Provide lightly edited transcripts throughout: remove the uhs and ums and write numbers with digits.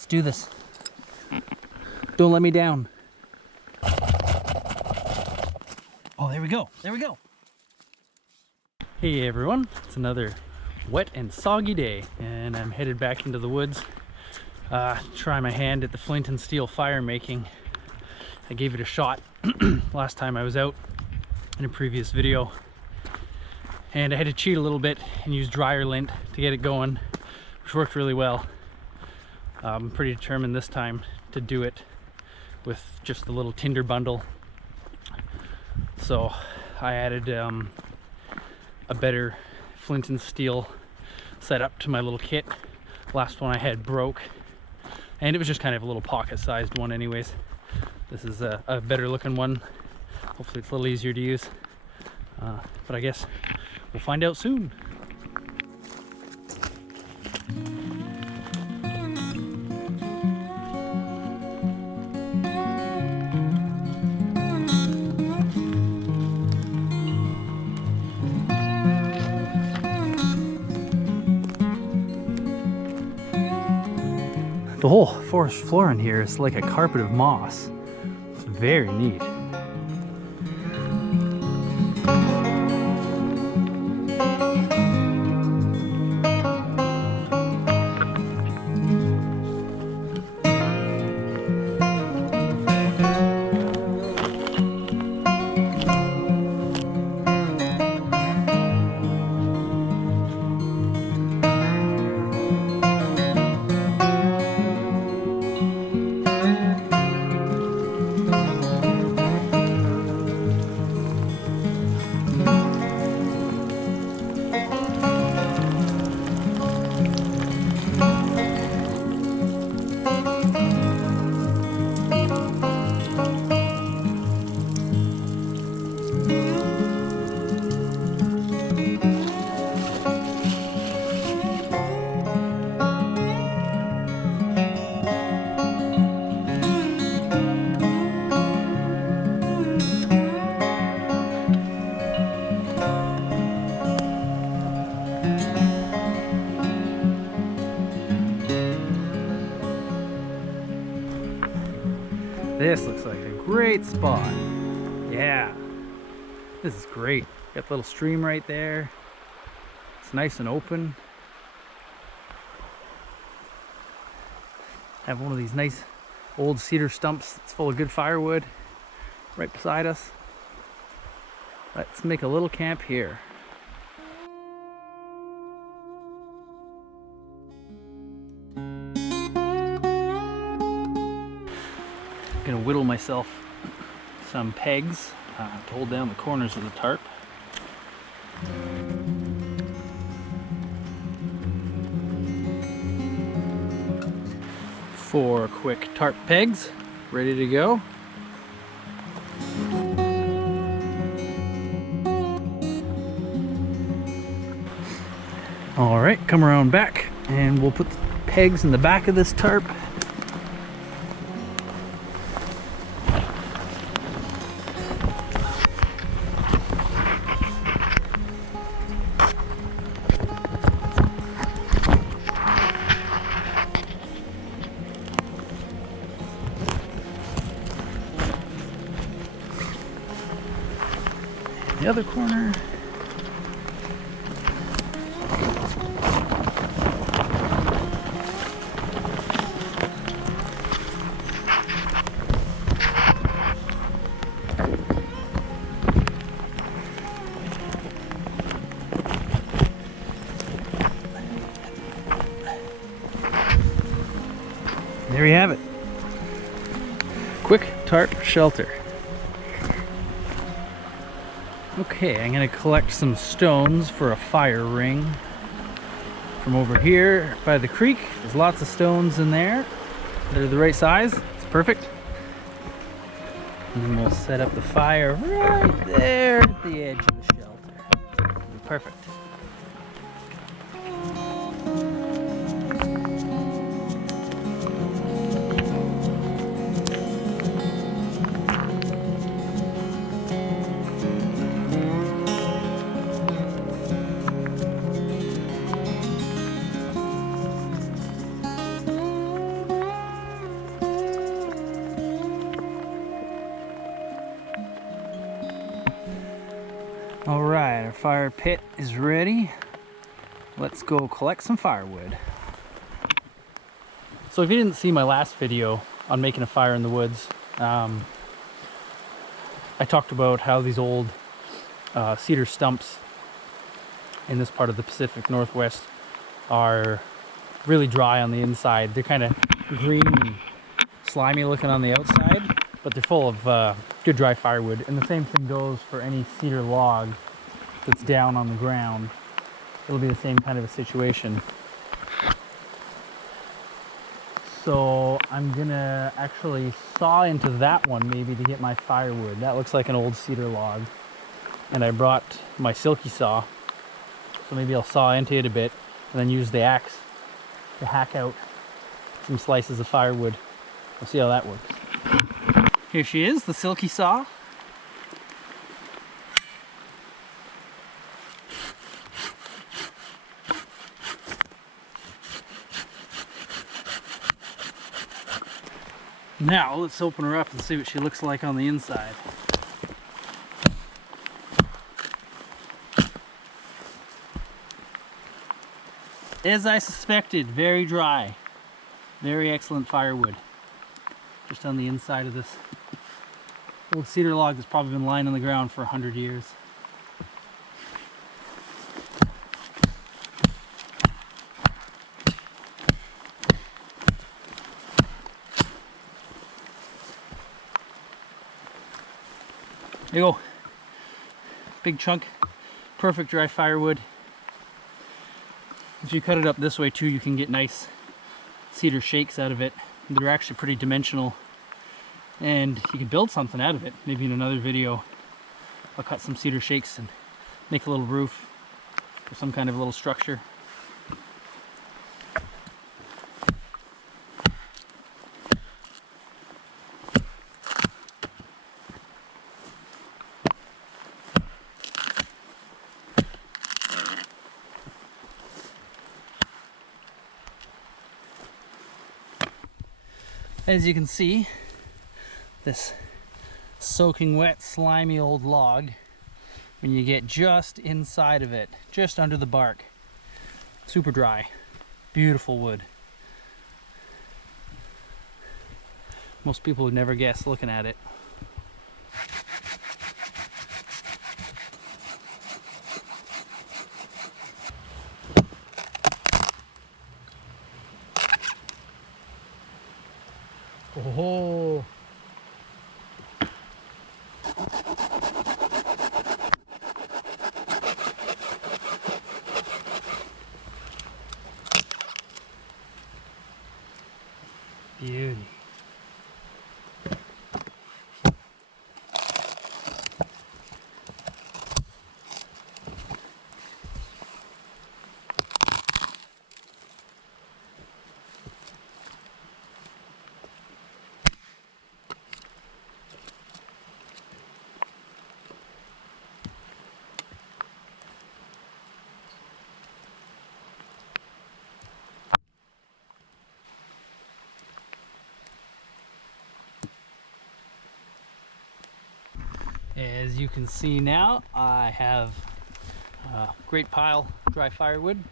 Let's do this. Don't let me down. Oh, there we go. There we go. Hey everyone, it's another wet and soggy day, and I'm headed back into the woods. Try my hand at the flint and steel fire making. I gave it a shot last time I was out in a previous video, and I had to cheat a little bit and use dryer lint to get it going, which worked really well. I'm pretty determined this time to do it with just a little tinder bundle. So I added a better flint and steel setup to my little kit. Last one I had broke, and it was just kind of a little pocket-sized one anyways. This is a better looking one. Hopefully it's a little easier to use. But I guess we'll find out soon. The whole forest floor in here is like a carpet of moss. It's very neat. This looks like a great spot. Yeah, this is great. Got the little stream right there. It's nice and open. Have one of these nice old cedar stumps that's full of good firewood right beside us. Let's make a little camp here. I'm gonna whittle myself some pegs to hold down the corners of the tarp. 4 quick tarp pegs ready to go. All right, come around back and we'll put the pegs in the back of this tarp. The other corner. There you have it. Quick tarp shelter. Okay, I'm gonna collect some stones for a fire ring from over here by the creek. There's lots of stones in there. They're the right size. It's perfect. And then we'll set up the fire right there at the edge of the shelter. Perfect. All right, our fire pit is ready. Let's go collect some firewood. So if you didn't see my last video on making a fire in the woods, I talked about how these old cedar stumps in this part of the Pacific Northwest are really dry on the inside. They're kind of green and slimy looking on the outside, but they're full of good dry firewood. And the same thing goes for any cedar log that's down on the ground. It'll be the same kind of a situation. So I'm gonna actually saw into that one maybe to get my firewood. That looks like an old cedar log. And I brought my silky saw. So maybe I'll saw into it a bit and then use the axe to hack out some slices of firewood. We'll see how that works. Here she is, the silky saw. Now let's open her up and see what she looks like on the inside. As I suspected, very dry. Very excellent firewood. Just on the inside of this old cedar log that's probably been lying on the ground for 100 years. There you go. Big chunk, perfect dry firewood. If you cut it up this way too, you can get nice cedar shakes out of it. They're actually pretty dimensional, and you can build something out of it. Maybe in another video I'll cut some cedar shakes and make a little roof or some kind of a little structure. As you can see, this soaking wet, slimy old log, when you get just inside of it, just under the bark, super dry, beautiful wood. Most people would never guess looking at it. Oh, beauty. As you can see now, I have a great pile of dry firewood.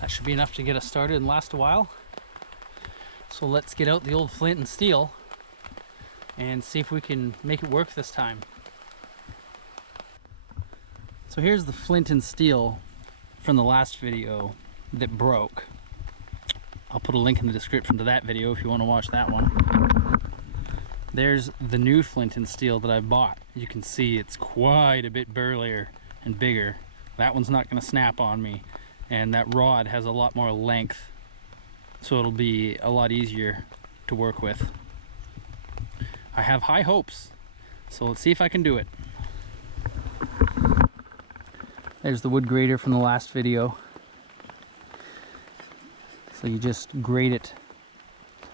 That should be enough to get us started and last a while. So let's get out the old flint and steel and see if we can make it work this time. So here's the flint and steel from the last video that broke. I'll put a link in the description to that video if you want to watch that one. There's the new flint and steel that I bought. You can see it's quite a bit burlier and bigger. That one's not going to snap on me, and that rod has a lot more length, so it'll be a lot easier to work with. I have high hopes, so let's see if I can do it. There's the wood grater from the last video. So you just grate it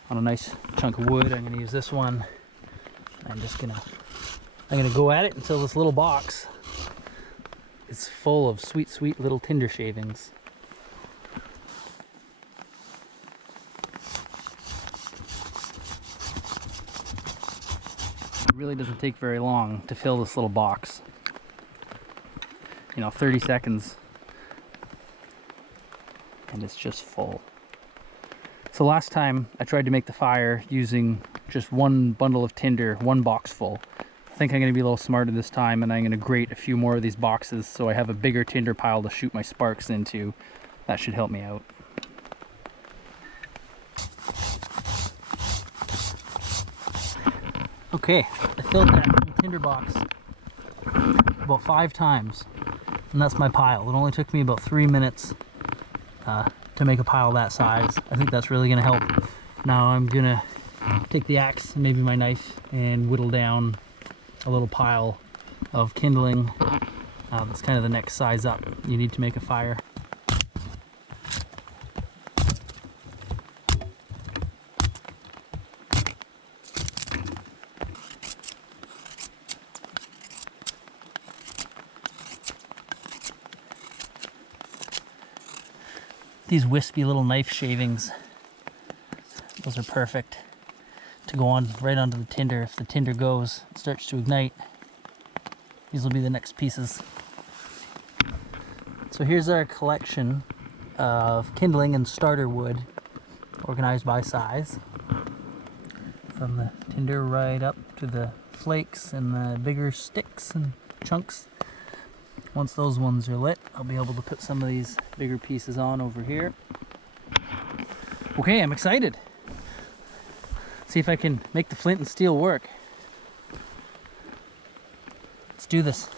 on a nice chunk of wood. I'm going to use this one. I'm gonna go at it until this little box is full of sweet, sweet little tinder shavings. It really doesn't take very long to fill this little box. you know, 30 seconds and it's just full. So last time I tried to make the fire using just one bundle of tinder, one box full. I think I'm going to be a little smarter this time, and I'm going to grate a few more of these boxes so I have a bigger tinder pile to shoot my sparks into. That should help me out. Okay, I filled that tinder box about 5 times, and that's my pile. It only took me about 3 minutes to make a pile that size. I think that's really going to help. Now I'm going to take the axe, maybe my knife, and whittle down a little pile of kindling. That's kind of the next size up you need to make a fire. These wispy little knife shavings, those are perfect to go on right onto the tinder. If the tinder goes, it starts to ignite. These will be the next pieces. So here's our collection of kindling and starter wood, organized by size. From the tinder right up to the flakes and the bigger sticks and chunks. Once those ones are lit, I'll be able to put some of these bigger pieces on over here. Okay, I'm excited. See if I can make the flint and steel work. Let's do this.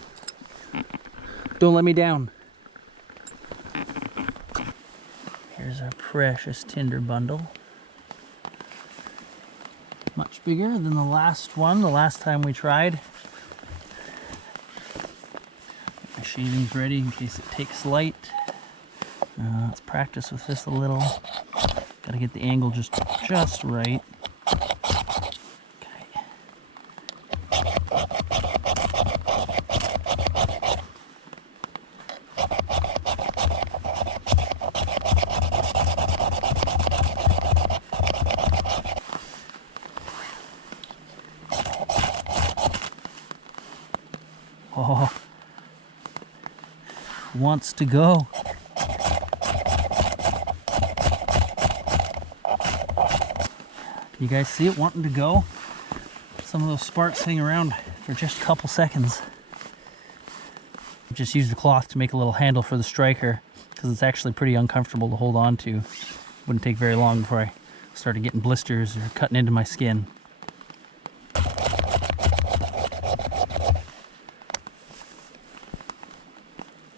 Don't let me down. Here's our precious tinder bundle. Much bigger than the last one, the last time we tried. My shaving's ready in case it takes light. Let's practice with this a little. Gotta get the angle just right. Okay. Oh, wants to go. You guys see it wanting to go? Some of those sparks hang around for just a couple seconds. Just used the cloth to make a little handle for the striker because it's actually pretty uncomfortable to hold on to. Wouldn't take very long before I started getting blisters or cutting into my skin.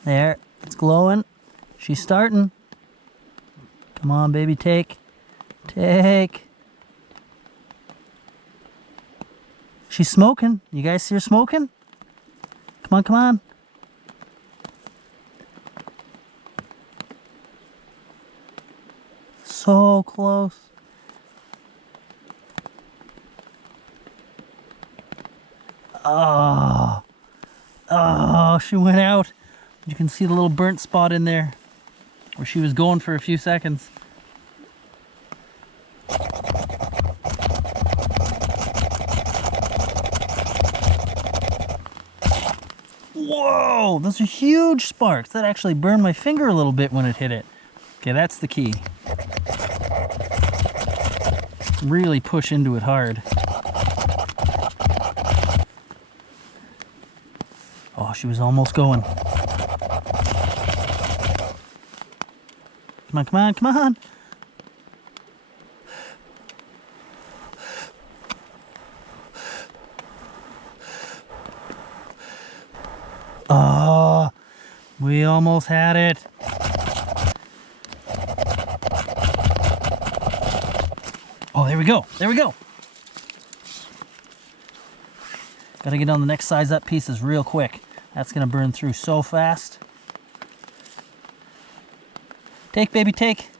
There, it's glowing. She's starting. Come on, baby, take. She's smoking. You guys see her smoking? Come on. So close. Oh, she went out. You can see the little burnt spot in there where she was going for a few seconds. Whoa, those are huge sparks. That actually burned my finger a little bit when it hit it. Okay, that's the key. Really push into it hard. Oh, she was almost going. Come on. Oh, we almost had it. Oh, there we go. Gotta get on the next size up pieces real quick. That's gonna burn through so fast. Take, baby, take.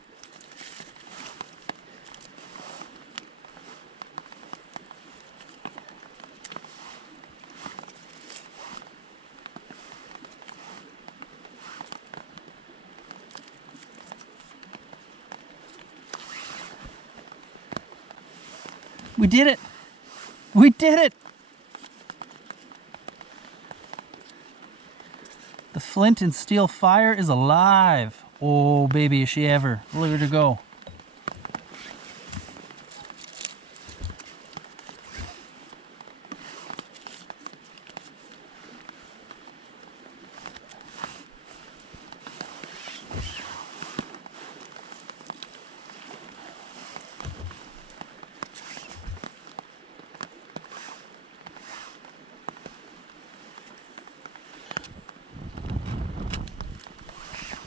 We did it! We did it! The Flint and steel fire is alive. Oh, baby, is she ever. Look at her go.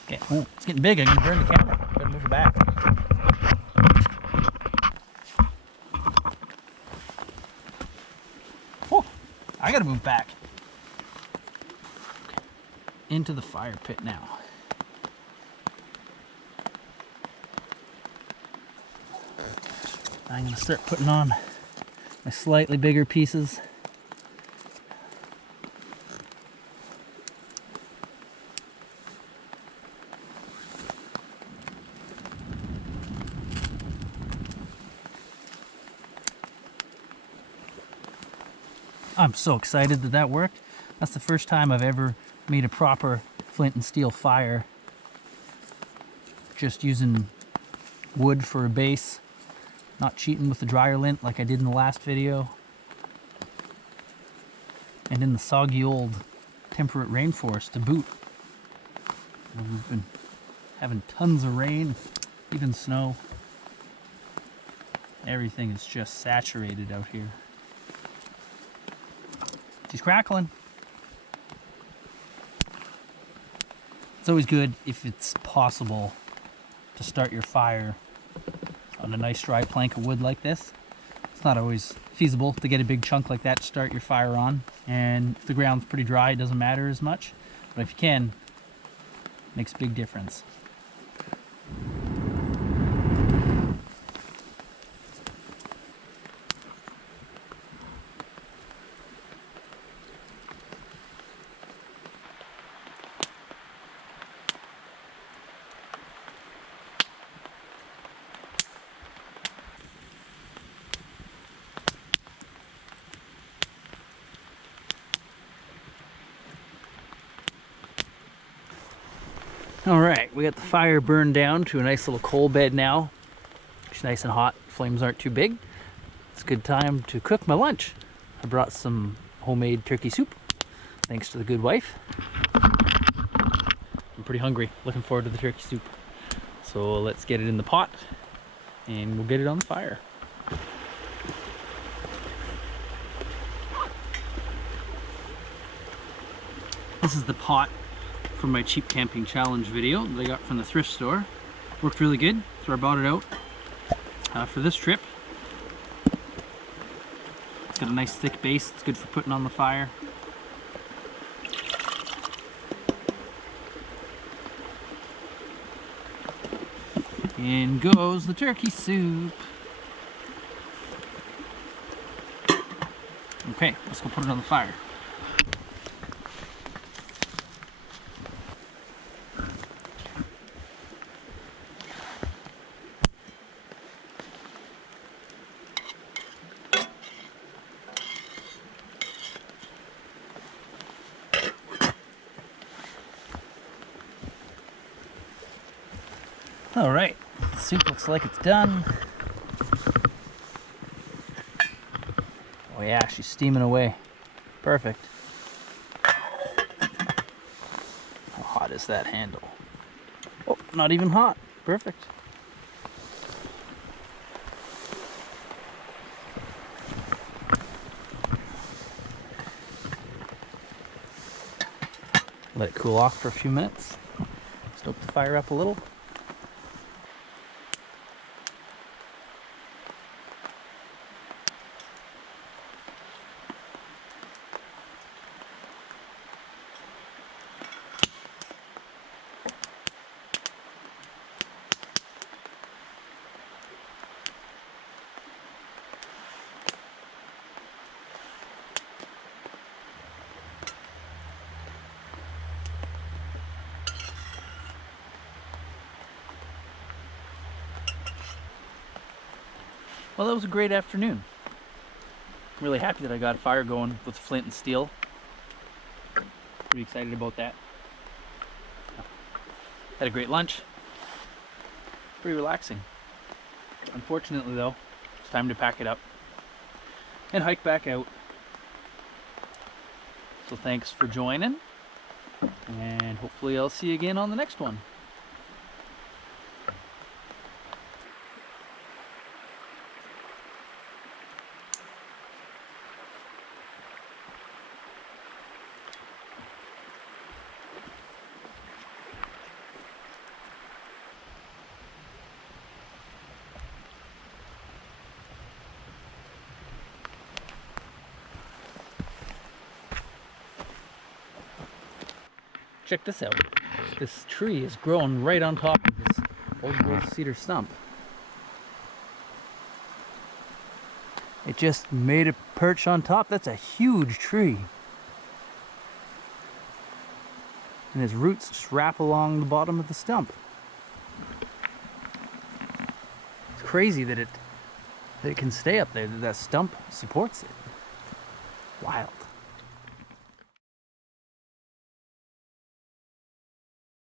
Okay. Ooh, it's getting big. I'm going to burn the camera. Better move it back. Oh, I got to move back. Okay. Into the fire pit now. I'm going to start putting on my slightly bigger pieces. I'm so excited that that worked. That's the first time I've ever made a proper flint and steel fire. Just using wood for a base. Not cheating with the dryer lint like I did in the last video. And in the soggy old temperate rainforest to boot. And we've been having tons of rain, even snow. Everything is just saturated out here. She's crackling. It's always good if it's possible to start your fire on a nice dry plank of wood like this. It's not always feasible to get a big chunk like that to start your fire on. And if the ground's pretty dry, it doesn't matter as much. But if you can, it makes a big difference. All right, we got the fire burned down to a nice little coal bed now. It's nice and hot, flames aren't too big. It's a good time to cook my lunch. I brought some homemade turkey soup, thanks to the good wife. I'm pretty hungry, looking forward to the turkey soup. So let's get it in the pot and we'll get it on the fire. This is the pot from my cheap camping challenge video that I got from the thrift store. Worked really good, so I bought it out for this trip. It's got a nice thick base, it's good for putting on the fire. In goes the turkey soup. Okay, let's go put it on the fire. All right, the soup looks like it's done. Oh yeah, she's steaming away. Perfect. How hot is that handle? Oh, not even hot. Perfect. Let it cool off for a few minutes. Stoke the fire up a little. Well, that was a great afternoon. I'm really happy that I got a fire going with flint and steel. Pretty excited about that. Had a great lunch. Pretty relaxing. Unfortunately though, it's time to pack it up and hike back out. So thanks for joining, and hopefully I'll see you again on the next one. Check this out. This tree is growing right on top of this old growth cedar stump. It just made a perch on top. That's a huge tree. And its roots just wrap along the bottom of the stump. It's crazy that it can stay up there, that stump supports it. Wild.